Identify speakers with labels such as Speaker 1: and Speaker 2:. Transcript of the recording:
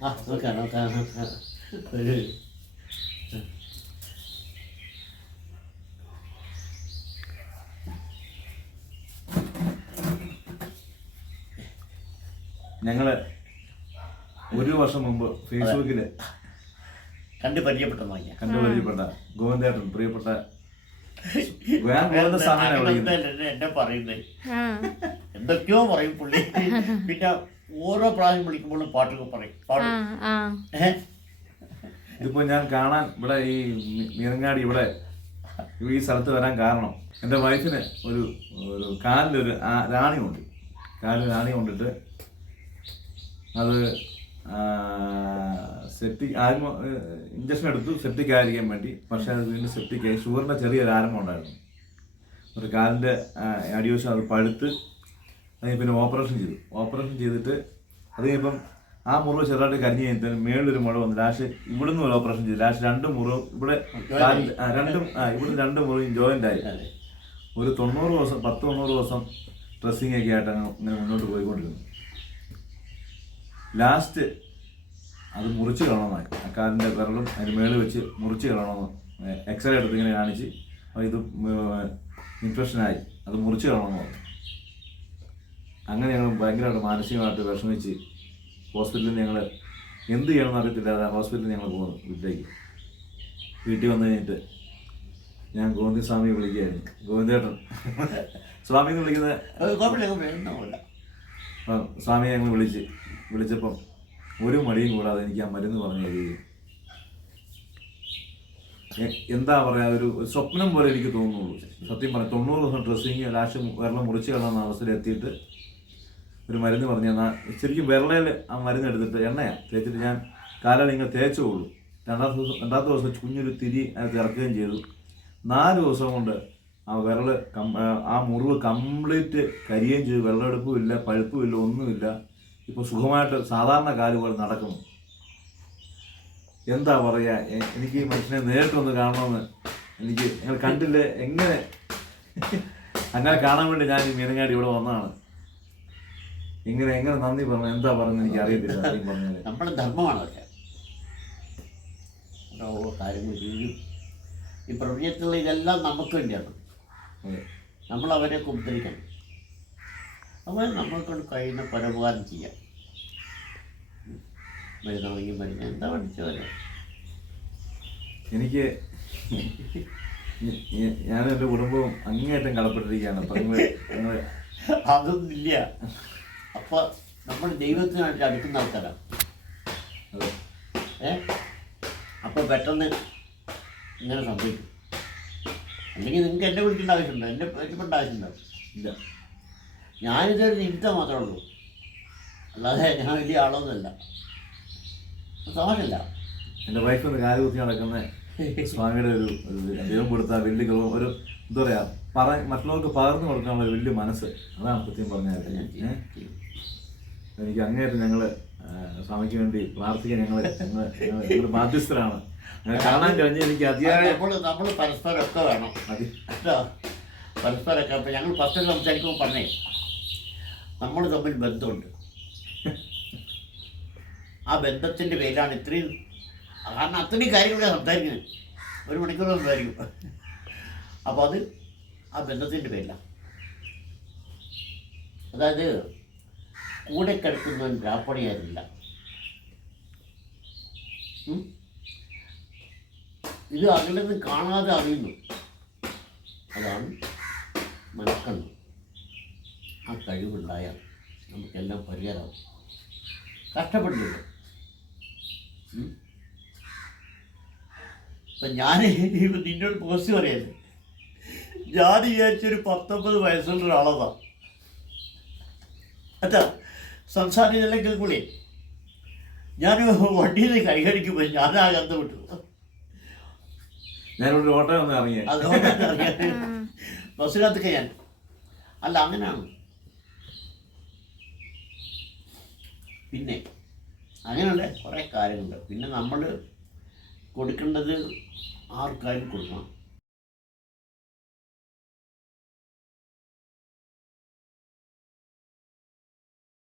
Speaker 1: ആ നോക്കാം നോക്കാം ഒരു.
Speaker 2: ഞങ്ങൾ ഒരു വർഷം മുമ്പ് ഫേസ്ബുക്കിൽ
Speaker 1: കണ്ട് പരിചയപ്പെട്ട
Speaker 2: കണ്ടു പരിചയപ്പെട്ട ഗോവിന്ദേട്ടൻ പ്രിയപ്പെട്ട
Speaker 1: എന്നെ പറയുന്നത്
Speaker 3: ആ.
Speaker 1: എന്തൊക്കെയോ പറയും പുള്ളി. പിന്നെ ഓരോ പ്രാവശ്യം വിളിക്കുമ്പോഴും പാട്ടൊക്കെ പറയും. പാടും. ഏഹ്?
Speaker 2: ഇതിപ്പോ ഞാൻ കാണാൻ ഇവിടെ ഈ മീനങ്ങാടി ഇവിടെ ഈ സ്ഥലത്ത് വരാൻ കാരണം എന്റെ വൈഫിന് ഒരു ഒരു കാലിലൊരു രാണി രാണിയുണ്ട് കാലിൽ രാണി കൊണ്ടിട്ട് അത് സെപ്റ്റിക് ആരും ഇഞ്ചക്ഷൻ എടുത്തു സെപ്റ്റിക് ആയിരിക്കാൻ വേണ്ടി. പക്ഷേ അത് വീണ്ടും സെപ്റ്റിക് ആയി ഷുഗറിന്റെ ചെറിയൊരു ആരംഭം ഉണ്ടായിരുന്നു. ഒരു കാലിന്റെ അടിവശം അത് പഴുത്ത് പിന്നെ ഓപ്പറേഷൻ ചെയ്തു. ഓപ്പറേഷൻ ചെയ്തിട്ട് അത് കഴിയുമ്പം ആ മുറിവ് ചെറുതായിട്ട് കരിഞ്ഞ് കഴിഞ്ഞിട്ട് മേളിലൊരു മുഴ വന്നു. ലാസ്റ്റ് ഇവിടുന്ന് ഒരു ഓപ്പറേഷൻ ചെയ്തു. ലാസ്റ്റ് രണ്ട് മുറിവ് ഇവിടെ രണ്ടും ആ ഇവിടെ രണ്ട് മുറിവും ജോയിന്റ് ആയി. ഒരു തൊണ്ണൂറ് ദിവസം പത്ത് തൊണ്ണൂറ് ദിവസം ഡ്രസ്സിങ് ഒക്കെ ആയിട്ട് അങ്ങ് ഇങ്ങനെ മുന്നോട്ട് പോയിക്കൊണ്ടിരുന്നു. ലാസ്റ്റ് അത് മുറിച്ച് കളണമായി. ആ കാലിന്റെ വിരലും അതിന് മേളിൽ വെച്ച് മുറിച്ച് കളണമെന്ന് എക്സ്റേ എടുത്ത് ഇങ്ങനെ കാണിച്ച് അപ്പോൾ ഇത് ഇൻഫെക്ഷനായി അത് മുറിച്ച് കളണമെന്ന് പറഞ്ഞു. അങ്ങനെ ഞങ്ങൾ ഭയങ്കരമായിട്ട് മാനസികമായിട്ട് വിഷമിച്ച് ഹോസ്പിറ്റലിൽ ഞങ്ങൾ എന്ത് ചെയ്യണമെന്ന് അറിയത്തില്ലാതെ ഹോസ്പിറ്റലിൽ ഞങ്ങൾ പോകുന്നു വീട്ടിലേക്ക്. വീട്ടിൽ വന്നു കഴിഞ്ഞിട്ട് ഞാൻ ഗോവിന്ദ സ്വാമിയെ വിളിക്കുകയായിരുന്നു. ഗോവിന്ദേട്ടൻ. സ്വാമി എന്ന് വിളിക്കുന്നത് സ്വാമിയെ ഞങ്ങൾ വിളിച്ച് വിളിച്ചപ്പം ഒരു മടിയും കൂടാതെ എനിക്ക് ആ മരുന്ന് പറഞ്ഞു തരികയും. എന്താ പറയാ ഒരു ഒരു സ്വപ്നം പോലെ എനിക്ക് തോന്നുന്നുള്ളൂ. സത്യം പറഞ്ഞു തൊണ്ണൂറ് ദിവസം ഡ്രസ്സിങ് ലാസ്റ്റ് വെള്ളം മുറിച്ച് കളയുന്ന അവസ്ഥയിൽ എത്തിയിട്ട് ഒരു മരുന്ന് പറഞ്ഞു തന്നാൽ ശരിക്കും വിരളയിൽ ആ മരുന്ന് എടുത്തിട്ട് എണ്ണയാണ് തേച്ചിട്ട് ഞാൻ കാലാണ് ഇങ്ങനെ തേച്ചുള്ളൂ രണ്ടാമത്തെ ദിവസം രണ്ടാമത്തെ ദിവസം കുഞ്ഞൊരു തിരി അതിനകത്ത് ഇറക്കുകയും ചെയ്തു. നാല് ദിവസം കൊണ്ട് ആ വിരൽ ആ മുറിവ് കംപ്ലീറ്റ് കരിയുകയും ചെയ്തു. വെള്ളമെടുപ്പും ഇല്ല പഴുപ്പും ഇല്ല ഒന്നുമില്ല. ഇപ്പോൾ സുഖമായിട്ട് സാധാരണ കാൽ പോലെ നടക്കുന്നു. എന്താ പറയുക എനിക്ക് ഈ മനുഷ്യനെ നേരിട്ടൊന്ന് കാണണമെന്ന് എനിക്ക് നിങ്ങൾ കണ്ടില്ലേ? എങ്ങനെ? അങ്ങനെ കാണാൻ വേണ്ടി ഞാൻ ഈ മീനങ്ങാടി ഇവിടെ വന്നതാണ്. ഇങ്ങനെ എങ്ങനെ നന്ദി പറഞ്ഞു എന്താ പറഞ്ഞു എനിക്ക് അറിയത്തില്ല
Speaker 1: നമ്മുടെ ധർമ്മമാണ് ഓരോ കാര്യങ്ങൾ ചെയ്യും. ഈ പ്രപഞ്ചത്തിലുള്ള ഇതെല്ലാം നമുക്ക് വേണ്ടിയാണ്. നമ്മൾ അവരെ ഉപദ്രവിക്കണം. അപ്പോൾ നമ്മളെ കൊണ്ട് കഴിയുന്ന പരമാവധി ചെയ്യാം. മരുന്നാണെങ്കിൽ മരുന്ന് എന്താ പഠിച്ചു വരാം
Speaker 2: എനിക്ക് ഞാൻ ഞാനും എന്റെ കുടുംബവും അങ്ങേയറ്റം കടപ്പെട്ടിരിക്കുകയാണ്. അപ്പം നിങ്ങൾ
Speaker 1: അതൊന്നുമില്ല. അപ്പോൾ നമ്മൾ ദൈവത്തിനായിട്ട് അടുക്കുന്ന ആൾക്കാരാണ് ഏ? അപ്പോൾ പെട്ടെന്ന് ഇങ്ങനെ സംഭവിക്കും. അല്ലെങ്കിൽ നിങ്ങൾക്ക് എന്നെ വിളിക്കേണ്ട ആവശ്യമുണ്ടോ എന്നെ വെച്ചപ്പെട്ട ആവശ്യമുണ്ടോ
Speaker 2: ഇല്ല.
Speaker 1: ഞാനിതൊരു നിമിത്തം മാത്രമേ ഉള്ളൂ. അല്ലാതെ ഞാൻ വലിയ ആളൊന്നുമല്ല. തമാശല്ല
Speaker 2: എന്റെ വൈഫ് കാൽ കുത്തി നടക്കുന്ന സ്വാമിയുടെ ഒരു ദൈവം കൊടുത്ത വലിയ ഒരു എന്താ പറയാ പറ മറ്റുള്ളവർക്ക് പകർന്നു കൊടുക്കാനുള്ള ഒരു വലിയ മനസ്സ്. അതാണ് സത്യം പറഞ്ഞാൽ കാര്യം. എനിക്ക് അങ്ങേയറ്റം ഞങ്ങൾ സ്വാമിക്ക് വേണ്ടി പ്രാർത്ഥിക്കാൻ ഞങ്ങൾ ഞങ്ങൾ ഞങ്ങൾ ബാധ്യസ്ഥരാണ്. കാണാൻ കഴിഞ്ഞ എനിക്ക് അതിയായ
Speaker 1: നമ്മൾ പരസ്പരം ഒക്കെ വേണം. പരസ്പരമൊക്കെ അപ്പം ഞങ്ങൾ ഫസ്റ്റ് സംസാരിക്കുമ്പോൾ പറഞ്ഞേ നമ്മൾ തമ്മിൽ ബന്ധമുണ്ട്. ആ ബന്ധത്തിന്റെ പേരിലാണ് ഇത്രയും കാരണം അത്രയും കാര്യങ്ങളൊക്കെ സംസാരിക്കുന്നത്. ഒരു മണിക്കൂർ സംസാരിക്കും അപ്പോൾ അത് ആ ബന്ധത്തിന്റെ പേരിലാണ് അതായത് കൂടെ കിടക്കുന്നവൻ രാപ്പണിയായിരുന്നില്ല. ഉം? ഇത് അകലെന്ന് കാണാതെ അറിയുന്നു. അതാണ് മനക്കണ്ണ്. ആ കഴിവുണ്ടായാൽ നമുക്കെല്ലാം പരിഹാരമാവും കഷ്ടപ്പെടുന്നില്ല? ഇപ്പം ഞാൻ നിന്നോട് പോസ്റ്റ് പറയല്ലേ ഞാൻ വിചാരിച്ചൊരു പത്തൊമ്പത് വയസ്സുള്ള ഒരാളതാ. അതാ സംസാരിച്ചല്ലേ കേൾക്കൂലേ ഞാൻ വണ്ടിയിൽ കൈകടിക്കുമ്പോൾ ഞാൻ ആ വിട്ടു.
Speaker 2: ഞാനിവിടെ ഓട്ടോ ഒന്ന്
Speaker 1: അറിയാൻ ബസ്സിനകത്തൊക്കെ ഞാൻ. അല്ല അങ്ങനെയാണ്. പിന്നെ അങ്ങനെയുള്ള കുറേ കാര്യങ്ങളുണ്ട്. പിന്നെ നമ്മൾ കൊടുക്കേണ്ടത് ആർക്കായാലും കൊടുക്കണം.